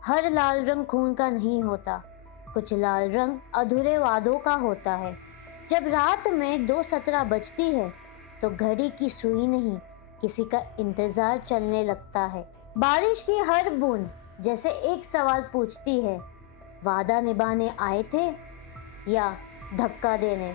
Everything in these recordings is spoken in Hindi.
हर लाल रंग खून का नहीं होता, कुछ लाल रंग अधूरे वादों का होता है। जब रात में 2:17 बजती है तो घड़ी की सुई नहीं, किसी का इंतजार चलने लगता है। बारिश की हर बूंद जैसे एक सवाल पूछती है, वादा निभाने आए थे या धक्का देने।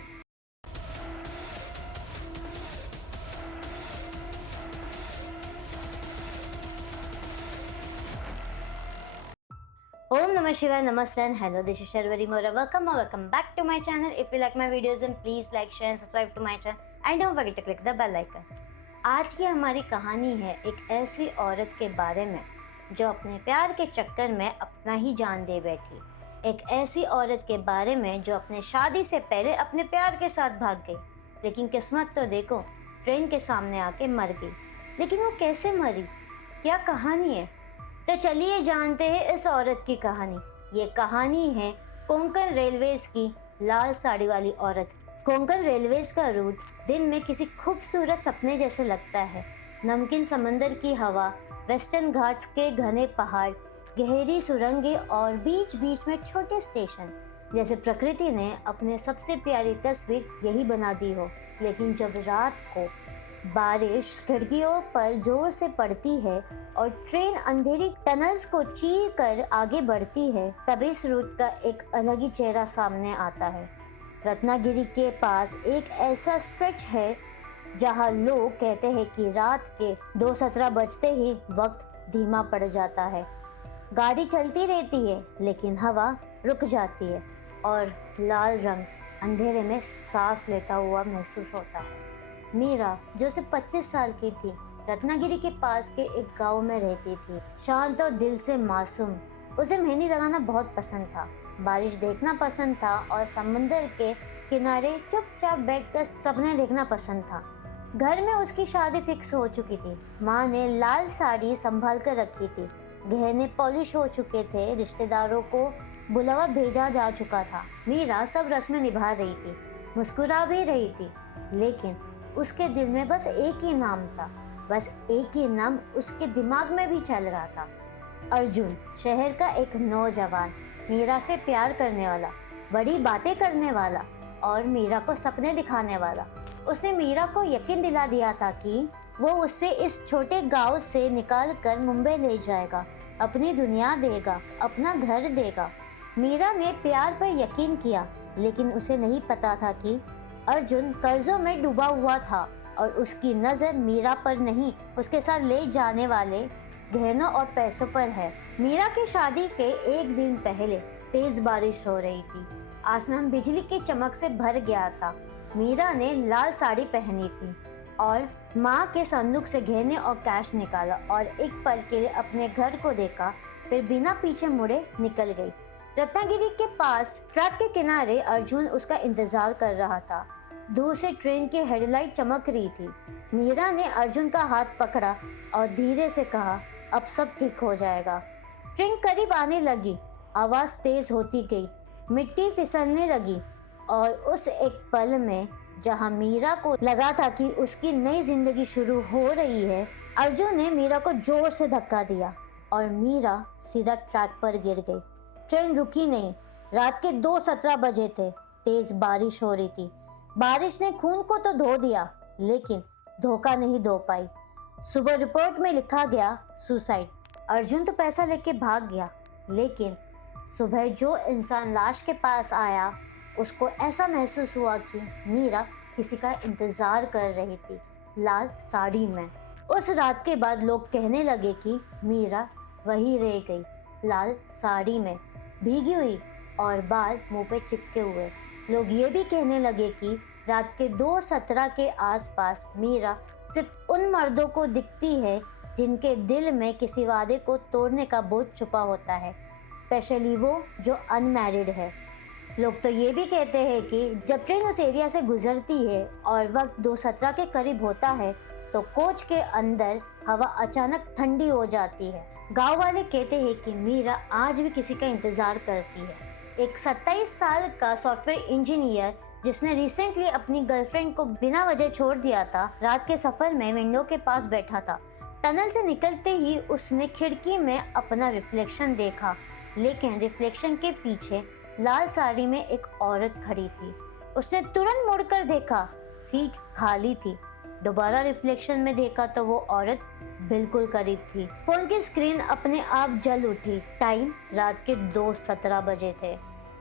Om Namah Shivaya, Namaste and hello, this is Sharvari Mora. Welcome back to my channel. If you like my videos then please like, share and subscribe to my channel and don't forget to click the bell icon. आज की हमारी कहानी है एक ऐसी औरत के बारे में जो अपने प्यार के चक्कर में अपना ही जान दे बैठी। एक ऐसी औरत के बारे में जो अपने शादी से पहले अपने प्यार के साथ भाग गई, लेकिन किस्मत तो देखो, ट्रेन के सामने आके मर गई। लेकिन वो कैसे मरी, क्या कहानी है, तो चलिए जानते हैं इस औरत की कहानी। ये कहानी है कोंकण रेलवेज की लाल साड़ी वाली औरत। कोंकण रेलवेज का रूट दिन में किसी खूबसूरत सपने जैसे लगता है। नमकीन समंदर की हवा, वेस्टर्न घाट्स के घने पहाड़, गहरी सुरंगें और बीच बीच में छोटे स्टेशन, जैसे प्रकृति ने अपने सबसे प्यारी तस्वीर यही बना दी हो। लेकिन जब रात को बारिश खिड़कियों पर जोर से पड़ती है और ट्रेन अंधेरी टनल्स को चीर कर आगे बढ़ती है, तब इस रूट का एक अलग ही चेहरा सामने आता है। रत्नागिरी के पास एक ऐसा स्ट्रेच है जहां लोग कहते हैं कि रात के 2:17 बजते ही वक्त धीमा पड़ जाता है। गाड़ी चलती रहती है लेकिन हवा रुक जाती है और लाल रंग अंधेरे में सांस लेता हुआ महसूस होता है। मीरा, जो सिर्फ 25 साल की थी, रत्नागिरी के पास के एक गांव में रहती थी। शांत और दिल से मासूम। उसे मेहंदी लगाना बहुत पसंद था, बारिश देखना पसंद था और समुंदर के किनारे चुपचाप बैठकर सपने देखना पसंद था। घर में उसकी शादी फिक्स हो चुकी थी। माँ ने लाल साड़ी संभाल कर रखी थी, गहने पॉलिश हो चुके थे, रिश्तेदारों को बुलावा भेजा जा चुका था। मीरा सब रस्में निभा रही थी, मुस्कुरा भी रही थी, लेकिन उसके दिल में बस एक ही नाम था, बस एक ही नाम उसके दिमाग में भी चल रहा था। अर्जुन, शहर का एक नौजवान, मीरा से प्यार करने वाला, बड़ी बातें करने वाला और मीरा को सपने दिखाने वाला। उसने मीरा को यकीन दिला दिया था कि वो उससे इस छोटे गांव से निकाल कर मुंबई ले जाएगा, अपनी दुनिया देगा, अपना घर देगा। मीरा ने प्यार पर यकीन किया, लेकिन उसे नहीं पता था कि अर्जुन कर्जों में डूबा हुआ था और उसकी नजर मीरा पर नहीं, उसके साथ ले जाने वाले गहनों और पैसों पर है। मीरा की शादी के एक दिन पहले तेज बारिश हो रही थी। आसमान बिजली की चमक से भर गया था। मीरा ने लाल साड़ी पहनी थी और माँ के संदूक से गहने और कैश निकाला और एक पल के लिए अपने घर को देखा, फिर बिना पीछे मुड़े निकल गई। रत्नागिरी के पास ट्रैक के किनारे अर्जुन उसका इंतजार कर रहा था। दूर से ट्रेन की हेडलाइट चमक रही थी। मीरा ने अर्जुन का हाथ पकड़ा और धीरे से कहा, अब सब ठीक हो जाएगा। ट्रेन करीब आने लगी, आवाज तेज होती गई, मिट्टी फिसलने लगी और उस एक पल में जहां मीरा को लगा था कि उसकी नई जिंदगी शुरू हो रही है, अर्जुन ने मीरा को जोर से धक्का दिया और मीरा सीधा ट्रैक पर गिर गई। ट्रेन रुकी नहीं। रात के 2:17 बजे थे। तेज बारिश हो रही थी। बारिश ने खून को तो धो दिया, लेकिन धोखा नहीं धो पाई। सुबह रिपोर्ट में लिखा गया सुसाइड। अर्जुन तो पैसा लेके भाग गया, लेकिन सुबह जो इंसान लाश के पास आया, उसको ऐसा महसूस हुआ कि मीरा किसी का इंतजार कर रही थी, लाल साड़ी में। उस रात के बाद लोग कहने लगे कि मीरा वही रह गई, लाल साड़ी में, भीगी हुई और बाल मुंह पे चिपके हुए। लोग ये भी कहने लगे कि रात के 2:17 के आसपास मीरा सिर्फ उन मर्दों को दिखती है जिनके दिल में किसी वादे को तोड़ने का बोझ छुपा होता है, स्पेशली वो जो अनमैरिड है। लोग तो ये भी कहते हैं कि जब ट्रेन उस एरिया से गुजरती है और वक्त 2:17 के करीब होता है तो कोच के अंदर हवा अचानक ठंडी हो जाती है। गांव वाले कहते हैं कि मीरा आज भी किसी का इंतजार करती है। एक 27 साल का सॉफ्टवेयर इंजीनियर जिसने रिसेंटली अपनी गर्लफ्रेंड को बिना वजह छोड़ दिया था, रात के सफर में विंडो के पास बैठा था। टनल से निकलते ही उसने खिड़की में अपना रिफ्लेक्शन देखा, लेकिन रिफ्लेक्शन के पीछे लाल साड़ी में एक औरत खड़ी थी। उसने तुरंत मुड़कर देखा, सीट खाली थी। दोबारा रिफ्लेक्शन में देखा तो वो औरत बिल्कुल करीब थी। फोन की स्क्रीन अपने आप जल उठी। टाइम रात के 2:17 बजे थे।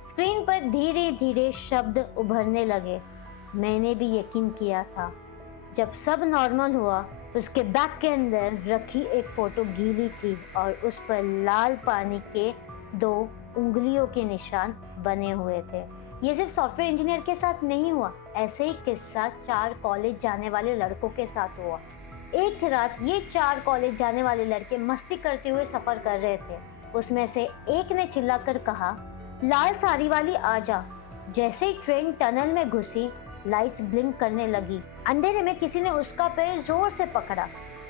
स्क्रीन पर धीरे धीरे शब्द उभरने लगे। मैंने भी यकीन किया था। जब सब नॉर्मल हुआ तो उसके बैग के अंदर रखी एक फोटो गीली थी और उस पर लाल पानी के 2 उंगलियों के निशान बने हुए थे। ये सिर्फ सॉफ्टवेयर इंजीनियर के साथ नहीं हुआ, ऐसे ही किस्सा 4 कॉलेज जाने वाले लड़कों के साथ हुआ। एक रात ये 4 कॉलेज जाने वाले लड़के मस्ती करते हुए सफर कर रहे थे। उसमें से एक ने चिल्लाकर कहा, लाल साड़ी वाली आजा। जैसे ही ट्रेन टनल में घुसी, लाइट्स ब्लिंक करने लगी। अंधेरे में किसी ने उसका पैर जोर से पकड़ा।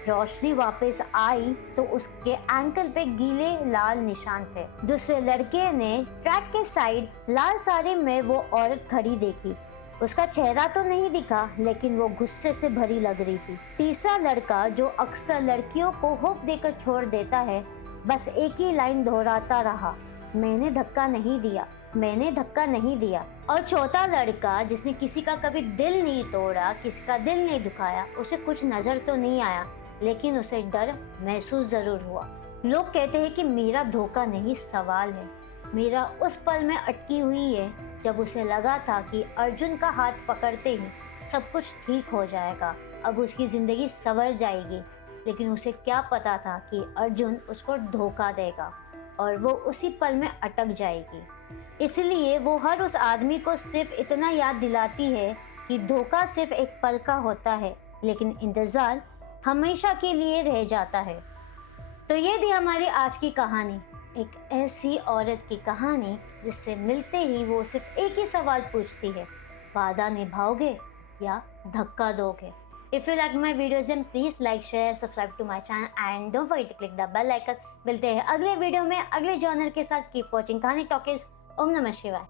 रोशनी वापस आई तो उसके एंकल पे गीले लाल निशान थे। दूसरे लड़के ने ट्रैक के साइड लाल साड़ी में वो औरत खड़ी देखी। उसका चेहरा तो नहीं दिखा, लेकिन वो गुस्से से भरी लग रही थी। तीसरा लड़का, जो अक्सर लड़कियों को होप देकर छोड़ देता है, बस एक ही लाइन दोहराता रहा, मैंने धक्का नहीं दिया, मैंने धक्का नहीं दिया। और चौथा लड़का, जिसने किसी का कभी दिल नहीं तोड़ा, किसी का दिल नहीं दुखाया, उसे कुछ नजर तो नहीं आया, लेकिन उसे डर महसूस जरूर हुआ। लोग कहते हैं कि मेरा धोखा नहीं सवाल है। मेरा उस पल में अटकी हुई है जब उसे लगा था कि अर्जुन का हाथ पकड़ते ही सब कुछ ठीक हो जाएगा, अब उसकी जिंदगी संवर जाएगी। लेकिन उसे क्या पता था कि अर्जुन उसको धोखा देगा और वो उसी पल में अटक जाएगी। इसलिए वो हर उस आदमी को सिर्फ इतना याद दिलाती है कि धोखा सिर्फ एक पल का होता है, लेकिन इंतजार हमेशा के लिए रह जाता है। तो ये थी हमारी आज की कहानी, एक ऐसी औरत की कहानी जिससे मिलते ही वो सिर्फ एक ही सवाल पूछती है, वादा निभाओगे या धक्का दोगे? If you like my videos then please like, share, subscribe to my channel and don't forget to click the bell icon। मिलते हैं अगले वीडियो में अगले जॉनर के साथ। कीप वॉचिंग कहानी टॉकीज। ओम नमः शिवाय।